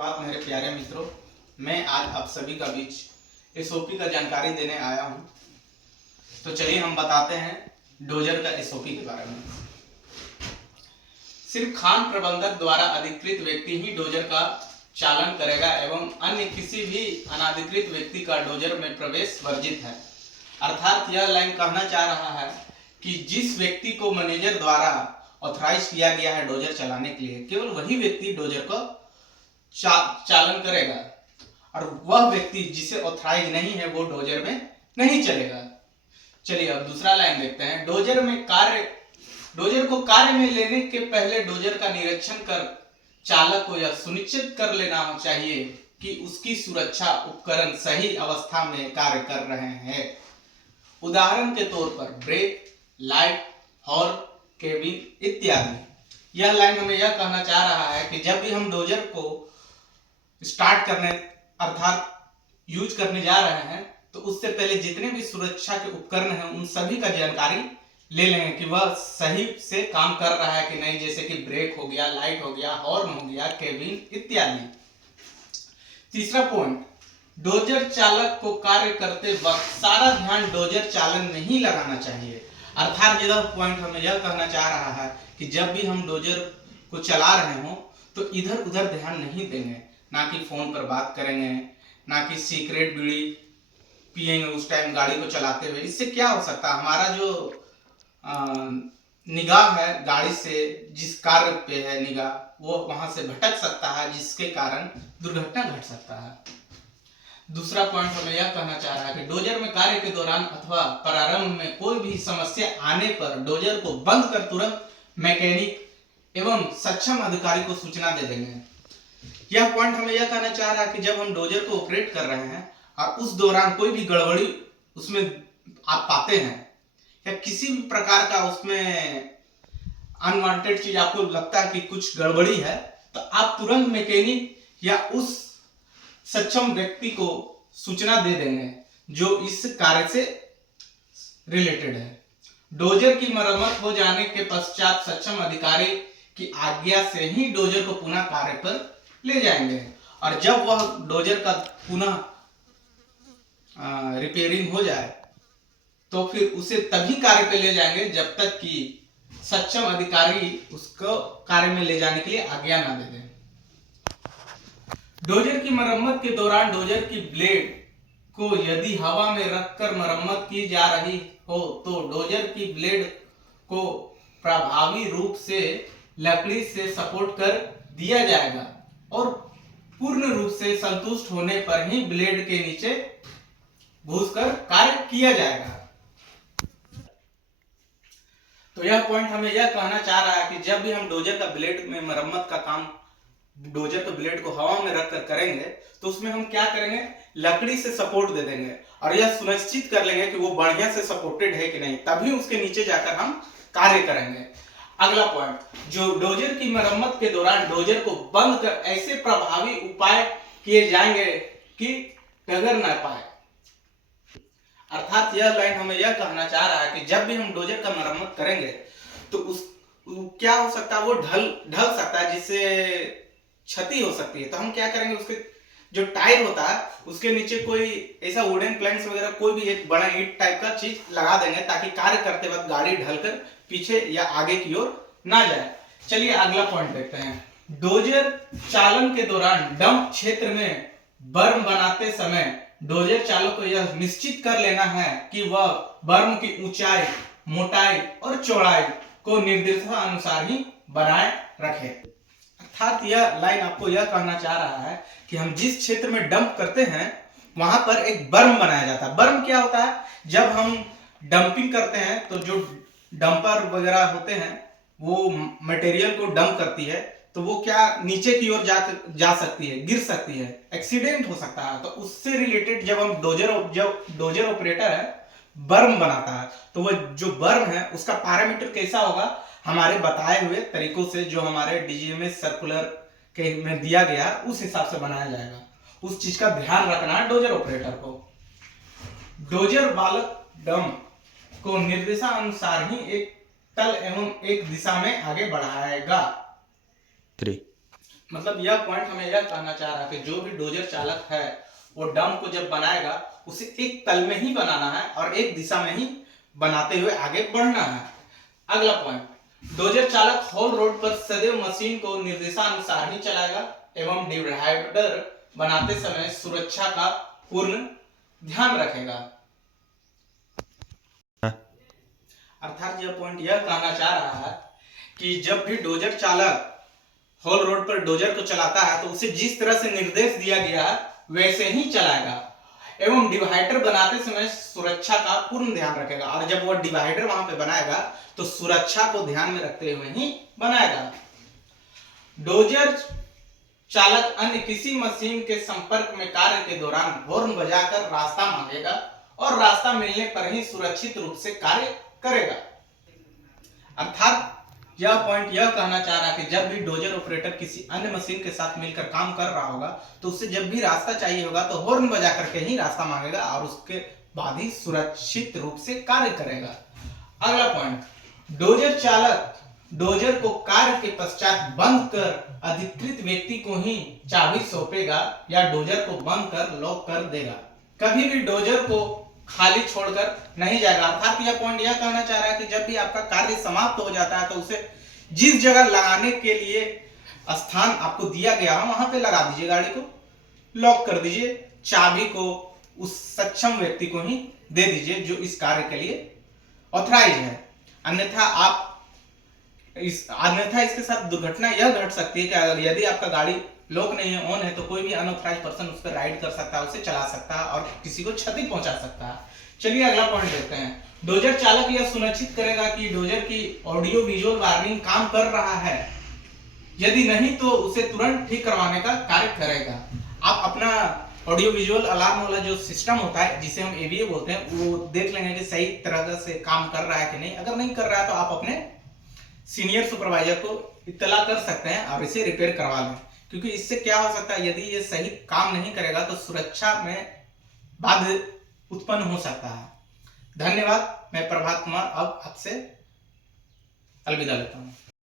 आप मेरे प्यारे मित्रों, मैं आज आप सभी का बीच एसओपी का जानकारी देने आया हूं। तो चलिए हम बताते हैं डोजर का एसओपी के बारे में। सिर्फ खान प्रबंधक द्वारा अधिकृत व्यक्ति ही डोजर का चालन करेगा एवं अन्य किसी भी अनाधिकृत व्यक्ति का डोजर में प्रवेश वर्जित है। अर्थात यह लाइन कहना चाह रहा है कि जिस व्यक्ति को मैनेजर द्वारा ऑथराइज किया गया है डोजर चलाने के लिए, केवल वही व्यक्ति डोजर को चालन करेगा और वह व्यक्ति जिसे ऑथराइज नहीं है वो डोजर में नहीं चलेगा। चलिए अब दूसरा लाइन देखते हैं। डोजर को कार्य में लेने के पहले डोजर का निरीक्षण कर चालक को यह सुनिश्चित कर लेना चाहिए कि उसकी सुरक्षा उपकरण सही अवस्था में कार्य कर रहे हैं। उदाहरण के तौर पर ब्रेक, लाइट, हॉर्न, केबिन इत्यादि। यह लाइन हमें यह कहना चाह रहा है कि जब भी हम डोजर को स्टार्ट करने अर्थात यूज करने जा रहे हैं तो उससे पहले जितने भी सुरक्षा के उपकरण हैं उन सभी का जानकारी ले लेंगे कि वह सही से काम कर रहा है कि नहीं, जैसे कि ब्रेक हो गया, लाइट हो गया, हॉर्न हो गया, केबिन इत्यादि। तीसरा पॉइंट, डोजर चालक को कार्य करते वक्त सारा ध्यान डोजर चालन में ही लगाना चाहिए। अर्थात यह पॉइंट हमें यह कहना चाह रहा है कि जब भी हम डोजर को चला रहे हो तो इधर उधर ध्यान नहीं देंगे, ना कि फोन पर बात करेंगे, ना कि सीक्रेट बीड़ी पिएंगे उस टाइम गाड़ी को चलाते हुए। इससे क्या हो सकता है, हमारा जो निगाह है गाड़ी से जिस कार्य पे है निगाह, वो वहां से भटक सकता है, जिसके कारण दुर्घटना घट सकता है। दूसरा पॉइंट हमें यह कहना चाह रहा है कि डोजर में कार्य के दौरान अथवा प्रारंभ में कोई भी समस्या आने पर डोजर को बंद कर तुरंत मैकेनिक एवं सक्षम अधिकारी को सूचना दे देंगे। यह पॉइंट हमें यह कहना चाह रहा है कि जब हम डोजर को ऑपरेट कर रहे हैं और उस दौरान कोई भी गड़बड़ी उसमें आप पाते हैं या किसी भी प्रकार का उसमें अनवांटेड चीज आपको लगता है कि कुछ गड़बड़ी है, तो आप तुरंत मैकेनिक या उस सक्षम व्यक्ति को सूचना दे देंगे जो इस कार्य से रिलेटेड है। डोजर की मरम्मत हो जाने के पश्चात सक्षम अधिकारी की आज्ञा से ही डोजर को पुनः कार्य पर ले जाएंगे और जब वह डोजर का पुनः रिपेयरिंग हो जाए तो फिर उसे तभी कार्य पे ले जाएंगे जब तक कि सक्षम अधिकारी उसको कार्य में ले जाने के लिए आज्ञा ना दे दें। डोजर की मरम्मत के दौरान डोजर की ब्लेड को यदि हवा में रखकर मरम्मत की जा रही हो तो डोजर की ब्लेड को प्रभावी रूप से लकड़ी से सपोर्ट कर दिया जाएगा और पूर्ण रूप से संतुष्ट होने पर ही ब्लेड के नीचे घुसकर कार्य किया जाएगा। तो यह पॉइंट हमें यह कहना चाह रहा है कि जब भी हम डोजर का ब्लेड में मरम्मत का काम डोजर के ब्लेड को हवा में रखकर करेंगे तो उसमें हम क्या करेंगे, लकड़ी से सपोर्ट दे देंगे और यह सुनिश्चित कर लेंगे कि वो बढ़िया से सपोर्टेड है कि नहीं, तभी उसके नीचे जाकर हम कार्य करेंगे। अगला पॉइंट, जो डोजर की मरम्मत के दौरान डोजर को बंद कर ऐसे प्रभावी उपाय किए जाएंगे कि टगर न पाए। अर्थात यह लाइन हमें यह कहना चाह रहा है कि जब भी हम डोजर का मरम्मत करेंगे तो उस क्या हो सकता है, वो ढल सकता है, जिससे क्षति हो सकती है। तो हम क्या करेंगे, उसके जो टायर होता है उसके नीचे कोई ऐसा वुडन प्लैंक्स वगैरह कोई भी एक बड़ा ईंट टाइप का चीज लगा देंगे ताकि कार्य करते वक्त गाड़ी ढलकर पीछे या आगे की ओर ना जाए। चलिए अगला पॉइंट देखते हैं। डोजर चालन के दौरान डंप क्षेत्र में बर्म बनाते समय डोजर चालक को यह निश्चित कर लेना है कि वह बर्म की ऊंचाई, मोटाई और चौड़ाई को निर्देशानुसार ही बनाए रखे। अर्थात यह लाइन आपको यह कहना चाह रहा है कि हम जिस क्षेत्र में डंप करते हैं वहां पर एक बर्म बनाया जाता है। बर्म क्या होता है, जब हम डंपिंग करते हैं तो जो डंपर वगैरह होते हैं वो मटेरियल को डंप करती है तो वो क्या नीचे की ओर जा सकती है, गिर सकती है, एक्सीडेंट हो सकता है। तो उससे रिलेटेड जब हम डोजर ऑपरेटर है बर्म बनाता है तो वो जो बर्म है उसका पैरामीटर कैसा होगा, हमारे बताए हुए तरीकों से जो हमारे डीजीएमएस सर्कुलर के में दिया गया उस हिसाब से बनाया जाएगा। उस चीज का ध्यान रखना है डोजर ऑपरेटर को। डोजर बालक डंप को निर्देशानुसार ही एक तल एवं एक दिशा में आगे बढ़ाएगा। मतलब यह पॉइंट हमें यह कहना चाह रहा है कि जो भी डोजर चालक है वो डंप को जब बनाएगा उसे एक तल में ही बनाना है और एक दिशा में ही बनाते हुए आगे बढ़ना है। अगला पॉइंट, डोजर चालक हॉल रोड पर सदैव मशीन को निर्देशानुसार ही चलाएगा एवं डिवाइडर बनाते समय सुरक्षा का पूर्ण ध्यान रखेगा। अर्थात यह पॉइंट यह कहना चाह रहा है कि जब भी डोजर चालक हॉल रोड पर डोजर को चलाता है तो उसे जिस तरह से निर्देश दिया गया है वैसे ही चलाएगा एवं डिवाइडर बनाते समय सुरक्षा का पूर्ण ध्यान रखेगा। और जब वो डिवाइडर वहां पे बनाएगा तो सुरक्षा को ध्यान में रखते हुए ही बनाएगा। डोजर चालक अन्य किसी मशीन के संपर्क में कार्य के दौरान हॉर्न बजाकर रास्ता मांगेगा और रास्ता मिलने पर ही सुरक्षित रूप से कार्य करेगा। अर्थात यह पॉइंट यह कहना चाह रहा है कि जब भी डोजर ऑपरेटर किसी अन्य मशीन के साथ मिलकर काम कर रहा होगा तो उसे जब भी रास्ता चाहिए होगा तो हॉर्न बजा करके ही रास्ता मांगेगा और उसके बाद ही सुरक्षित रूप से कार्य करेगा। अगला पॉइंट, डोजर चालक डोजर को कार्य के पश्चात बंद कर अधिकृत व्यक्ति को ही चाबी सौंपेगा या डोजर को बंद कर लॉक कर देगा, कभी भी डोजर को खाली छोड़कर नहीं जाएगा। अर्थात यह पॉइंट यह कहना चाह रहा है कि जब भी आपका कार्य समाप्त हो जाता है तो उसे जिस जगह लगाने के लिए स्थान आपको दिया गया हो वहां पे लगा दीजिए, गाड़ी को लॉक कर दीजिए, चाबी को उस सक्षम व्यक्ति को ही दे दीजिए जो इस कार्य के लिए ऑथराइज है। अन्यथा इसके साथ दुर्घटना यह घट सकती है कि अगर यदि आपका गाड़ी लॉक नहीं है, ऑन है, तो कोई भी अनऑथराइज पर्सन उस पर राइड कर सकता है, उसे चला सकता है और किसी को क्षति पहुंचा सकता है। चलिए अगला पॉइंट देखते हैं। डोजर चालक यह सुनिश्चित करेगा कि डोजर की ऑडियो विजुअल वार्निंग काम कर रहा है, यदि नहीं तो उसे तुरंत ठीक करवाने का कार्य करेगा। आप अपना ऑडियो विजुअल अलार्म वाला जो सिस्टम होता है जिसे हम एवीए बोलते हैं वो देख लेंगे कि सही तरह से काम कर रहा है कि नहीं। अगर नहीं कर रहा है तो आप अपने सीनियर सुपरवाइजर को इत्तला कर सकते हैं और इसे रिपेयर करवा लें, क्योंकि इससे क्या हो सकता है यदि ये सही काम नहीं करेगा तो सुरक्षा में बाधा उत्पन्न हो सकता है। धन्यवाद। मैं प्रभात कुमार अब आपसे अलविदा लेता हूँ।